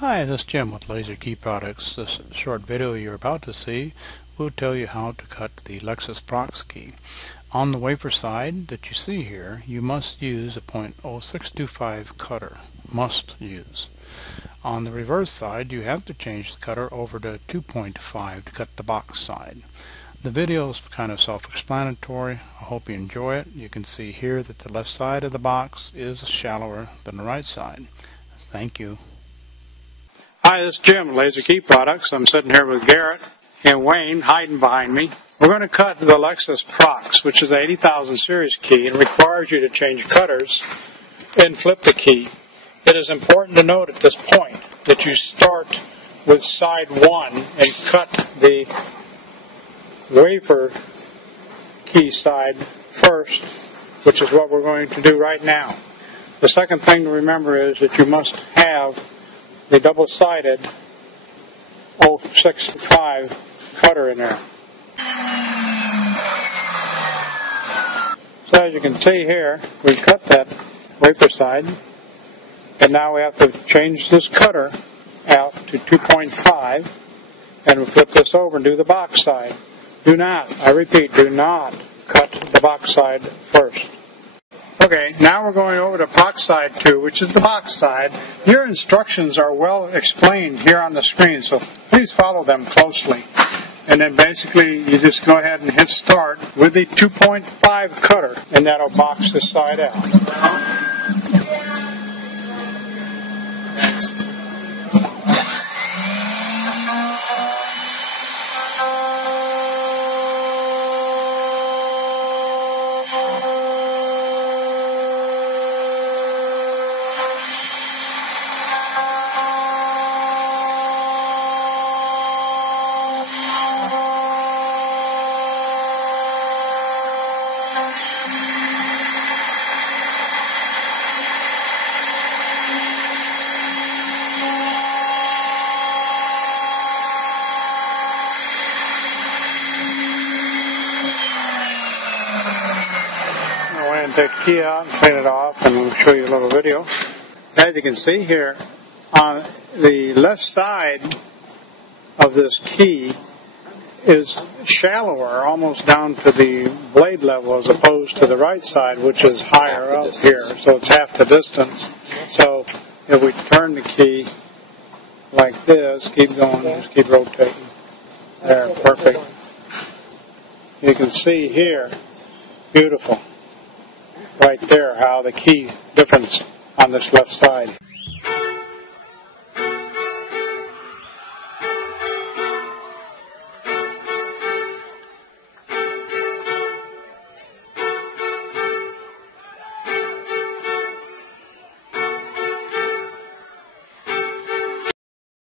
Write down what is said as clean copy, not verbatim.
Hi, this is Jim with Laser Key Products. This short video you're about to see will tell you how to cut the Lexus Prox key. On the wafer side that you see here, you must use a .0625 cutter. Must use. On the reverse side, you have to change the cutter over to 2.5 to cut the box side. The video is kind of self-explanatory. I hope you enjoy it. You can see here that the left side of the box is shallower than the right side. Thank you. Hi, this is Jim, Laser Key Products. I'm sitting here with Garrett and Wayne hiding behind me. We're going to cut the Lexus Prox, which is the 80,000 series key and requires you to change cutters and flip the key. It is important to note at this point that you start with side 1 and cut the wafer key side first, which is what we're going to do right now. The second thing to remember is that you must have the double-sided 0.65 cutter in there. So as you can see here, we cut that wafer side, and now we have to change this cutter out to 2.5, and we flip this over and do the box side. Do not, I repeat, do not cut the box side first. Okay, now we're going over to Prox Side 2, which is the box side. Your instructions are well explained here on the screen, so please follow them closely. And then basically you just go ahead and hit start with the 2.5 cutter, and that'll box this side out. Take the key out and clean it off, and we'll show you a little video. As you can see here, on the left side of this key is shallower, almost down to the blade level, as opposed to the right side, which is higher up here, so it's half the distance. So if we turn the key like this, keep going, just keep rotating. There, perfect. You can see here, beautiful. Right there, how the key difference on this left side.